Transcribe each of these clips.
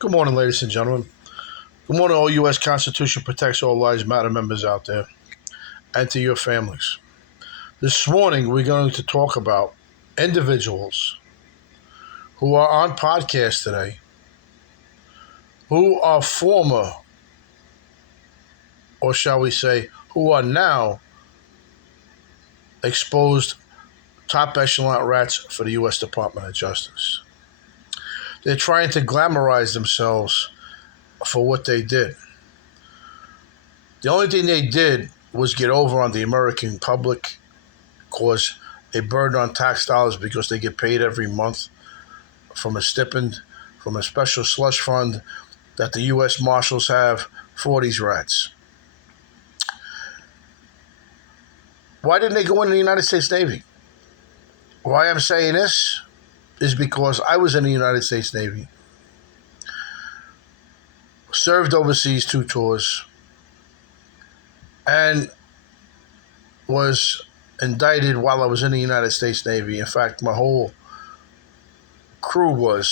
Good morning, ladies and gentlemen. Good morning, all U.S. Constitution Protects All Lives Matter members out there, and to your families. This morning, we're going to talk about individuals who are on podcast today, who are former, or shall we say, who are now exposed top echelon rats for the U.S. Department of Justice. They're trying to glamorize themselves for what they did. The only thing they did was get over on the American public, cause a burden on tax dollars because they get paid every month from a stipend, from a special slush fund that the U.S. Marshals have for these rats. Why didn't they go in the United States Navy? Why I'm saying this is because I was in the United States Navy, served overseas 2 tours, and was indicted while I was in the United States Navy. In fact, my whole group.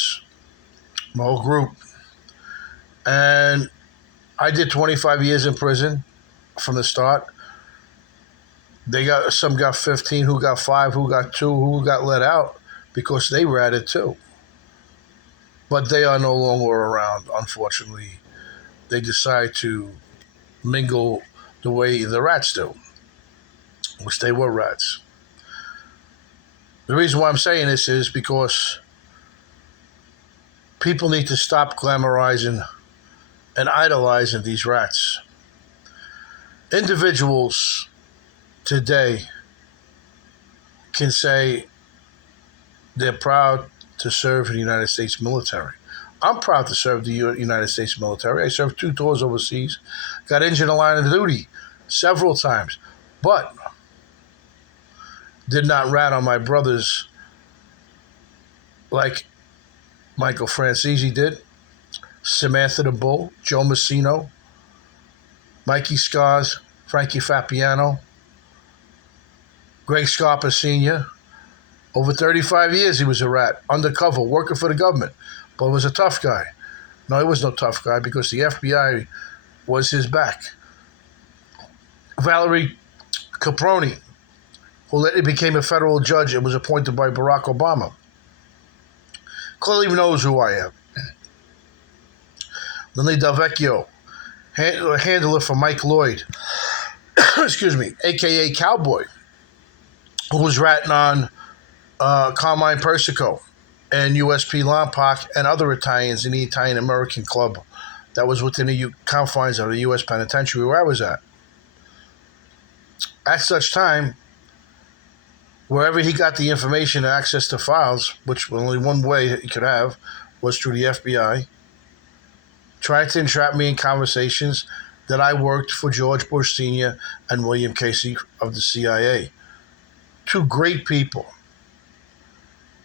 And I did 25 years in prison from the start. Some got 15, who got 5, who got 2, who got let out because they ratted too. But they are no longer around, unfortunately. They decide to mingle the way the rats do, which they were rats. The reason why I'm saying this is because people need to stop glamorizing and idolizing these rats. Individuals today can say they're proud to serve in the United States military. I'm proud to serve the United States military. I served 2 tours overseas, got injured in the line of duty several times, but did not rat on my brothers like Michael Francese did, Samantha the Bull, Joe Messino, Mikey Scars, Frankie Fapiano, Greg Scarpa Sr. Over 35 years he was a rat, undercover, working for the government, but was a tough guy. No, he was no tough guy because the FBI was his back. Valerie Caproni, who later became a federal judge and was appointed by Barack Obama, clearly knows who I am. Lily Delvecchio, handler for Mike Lloyd, excuse me, a.k.a. Cowboy, who was ratting on Carmine Persico and USP Lompoc and other Italians in the Italian-American club that was within the confines of the U.S. penitentiary where I was at. At such time, wherever he got the information and access to files, which only one way he could have was through the FBI, tried to entrap me in conversations that I worked for George Bush Sr. and William Casey of the CIA. 2 great people,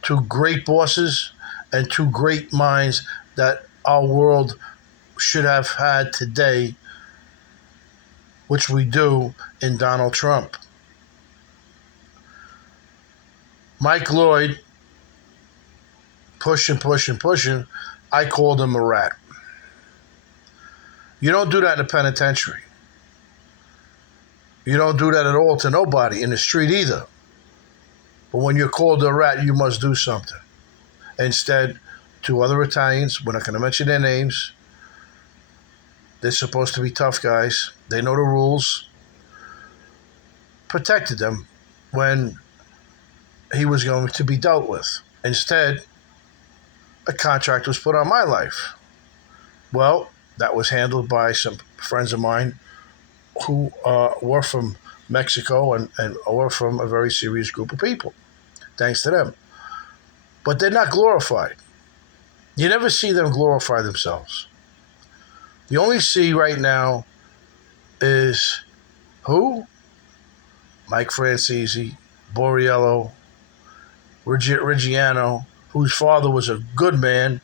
2 great bosses, and 2 great minds that our world should have had today, which we do in Donald Trump. Mike Lloyd, pushing, I called him a rat. You don't do that in the penitentiary. You don't do that at all to nobody, in the street either. But when you're called a rat, you must do something. Instead, 2 other Italians, we're not going to mention their names, they're supposed to be tough guys, they know the rules, protected them when he was going to be dealt with. Instead, a contract was put on my life. Well, that was handled by some friends of mine who were from Mexico and were from a very serious group of people. Thanks to them. But they're not glorified. You never see them glorify themselves. You only see right now is who? Mike Francese, Borriello, Reggiano, whose father was a good man.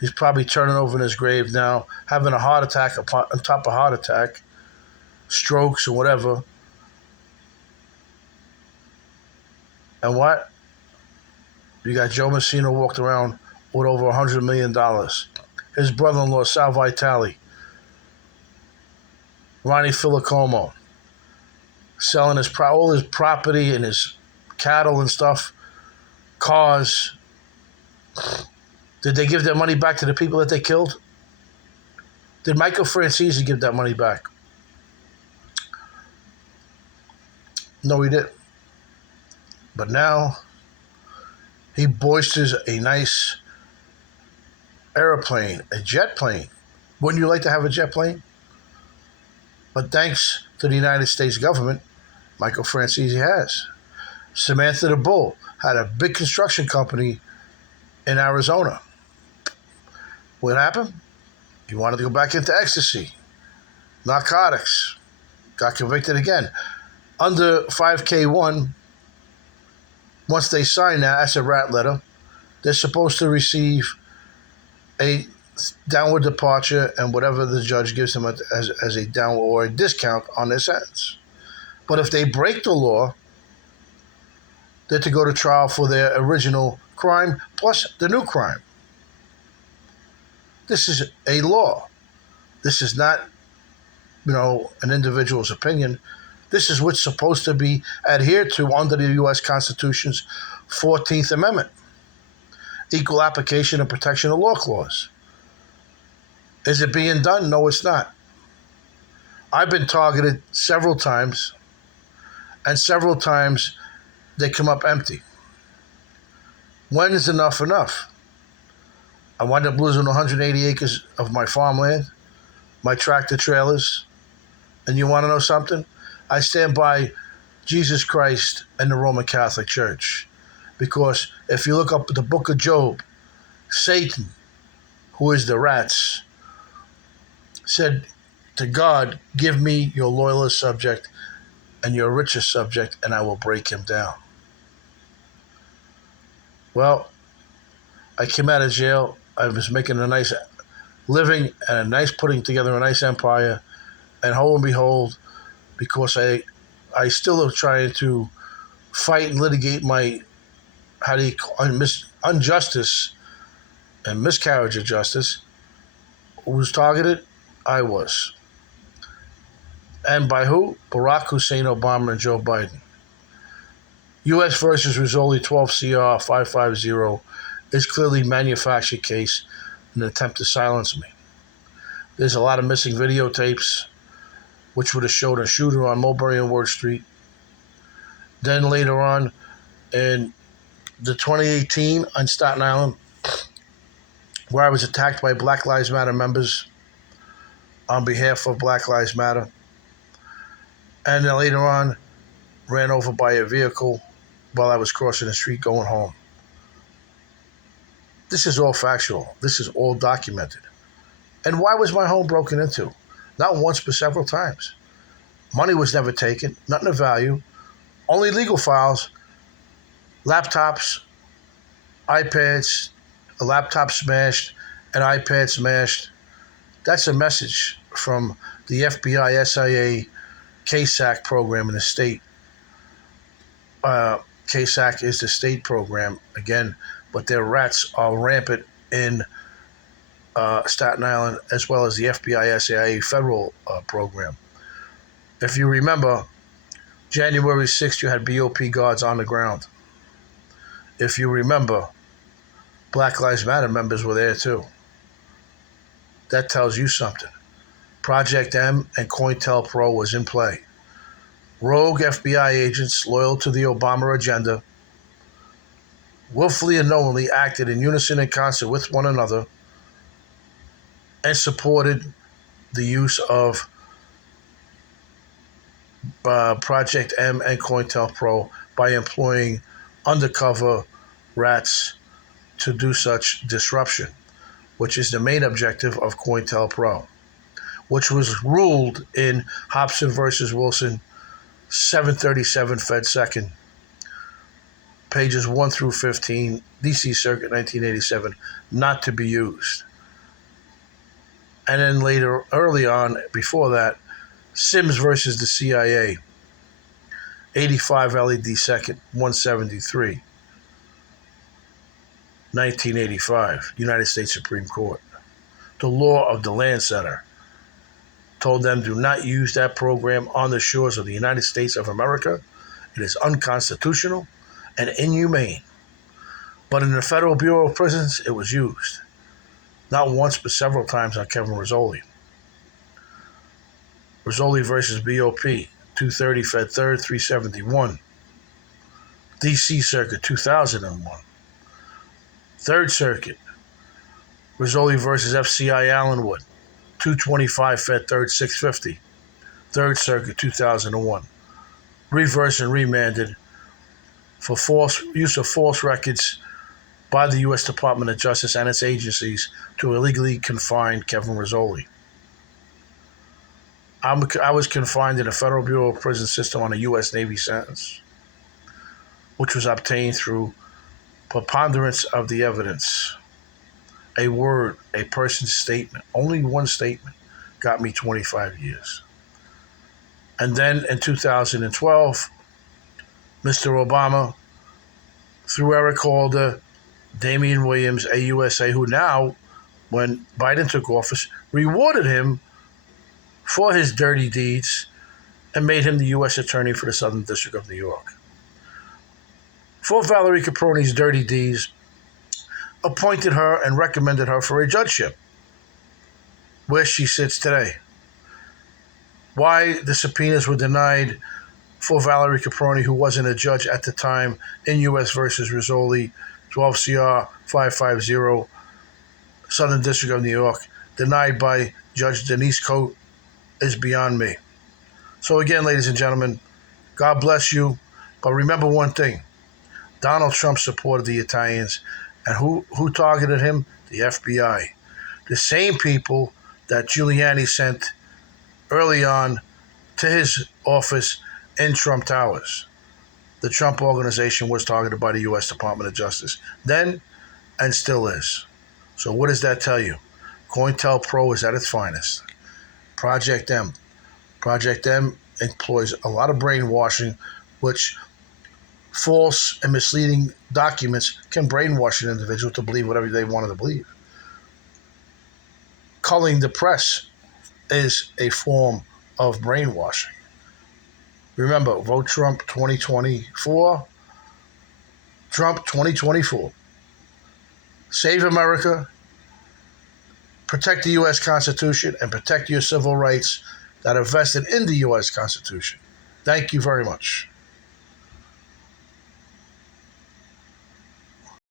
He's probably turning over in his grave now, having a heart attack on top of heart attack, strokes or whatever. And You got Joe Messina walked around with over $100 million. his brother-in-law, Sal Vitale, Ronnie Filicomo, selling all his property and his cattle and stuff, cars. Did they give that money back to the people that they killed? Did Michael Francese give that money back? No, he didn't. But now he boisters a nice airplane, a jet plane. Wouldn't you like to have a jet plane? But thanks to the United States government, Michael Francese has. Samantha the Bull had a big construction company in Arizona. What happened? He wanted to go back into ecstasy, narcotics. Got convicted again. Under 5K1, once they sign that, that's a rat letter, they're supposed to receive a downward departure and whatever the judge gives them as a downward or a discount on their sentence. But if they break the law, they're to go to trial for their original crime plus the new crime. This is a law. This is not, an individual's opinion. This is what's supposed to be adhered to under the U.S. Constitution's 14th Amendment, Equal Application and Protection of Law Clause. Is it being done? No, it's not. I've been targeted several times, and several times they come up empty. When is enough enough? I wind up losing 180 acres of my farmland, my tractor trailers, and you want to know something? I stand by Jesus Christ and the Roman Catholic Church. Because if you look up the book of Job, Satan, who is the rats, said to God, give me your loyalest subject and your richest subject, and I will break him down. Well, I came out of jail. I was making a nice living and putting together a nice empire. And lo and behold, because I still am trying to fight and litigate my, injustice and miscarriage of justice. Who was targeted? I was. And by who? Barack Hussein Obama and Joe Biden. U.S. versus Rizzoli 12 CR 550 is clearly a manufactured case in an attempt to silence me. There's a lot of missing videotapes, which would have showed a shooter on Mulberry and Ward Street. Then later on, in the 2018 on Staten Island, where I was attacked by Black Lives Matter members on behalf of Black Lives Matter. And then later on, ran over by a vehicle while I was crossing the street going home. This is all factual. This is all documented. And why was my home broken into? Not once, but several times. Money was never taken, nothing of value, only legal files, laptops, iPads, a laptop smashed, an iPad smashed. That's a message from the FBI, SIA, KSAC program in the state. KSAC is the state program, again, but their rats are rampant in Staten Island, as well as the FBI, SIA federal program. If you remember, January 6th, you had BOP guards on the ground. If you remember, Black Lives Matter members were there too. That tells you something. Project M and COINTELPRO was in play. Rogue FBI agents loyal to the Obama agenda willfully and knowingly acted in unison and concert with one another and supported the use of Project M and COINTELPRO by employing undercover rats to do such disruption, which is the main objective of COINTELPRO, which was ruled in Hobson versus Wilson, 737 Fed 2nd, pages 1 through 15, D.C. Circuit, 1987, not to be used. And then later, early on, before that, Sims versus the CIA, 85 LED 2nd, 173, 1985, United States Supreme Court. the law of the land center told them, do not use that program on the shores of the United States of America. It is unconstitutional and inhumane. But in the Federal Bureau of Prisons, it was used. Not once, but several times on Kevin Rizzoli. Rizzoli versus BOP, 230 Fed 3rd, 371. D.C. Circuit, 2001. 3rd Circuit, Rizzoli versus FCI Allenwood, 225 Fed 3rd, 650. 3rd Circuit, 2001. Reversed and remanded for use of false records by the U.S. Department of Justice and its agencies to illegally confine Kevin Rizzoli. I was confined in the Federal Bureau of Prison system on a U.S. Navy sentence, which was obtained through preponderance of the evidence. A word, a person's statement, only one statement, got me 25 years. And then in 2012, Mr. Obama, through Eric Holder, Damian Williams, AUSA, who now, when Biden took office, rewarded him for his dirty deeds and made him the U.S. Attorney for the Southern District of New York. For Valerie Caproni's dirty deeds, appointed her and recommended her for a judgeship, where she sits today. Why the subpoenas were denied for Valerie Caproni, who wasn't a judge at the time, in U.S. versus Rizzoli, 12 CR 550, Southern District of New York, denied by Judge Denise Coate, is beyond me. So again, ladies and gentlemen, God bless you. But remember one thing. Donald Trump supported the Italians. And who targeted him? The FBI. The same people that Giuliani sent early on to his office in Trump Towers. The Trump organization was targeted by the U.S. Department of Justice then and still is. So what does that tell you? COINTELPRO is at its finest. Project M. Project M employs a lot of brainwashing, which false and misleading documents can brainwash an individual to believe whatever they wanted to believe. Culling the press is a form of brainwashing. Remember, vote Trump 2024. Trump 2024. Save America, protect the U.S. Constitution, and protect your civil rights that are vested in the U.S. Constitution. Thank you very much.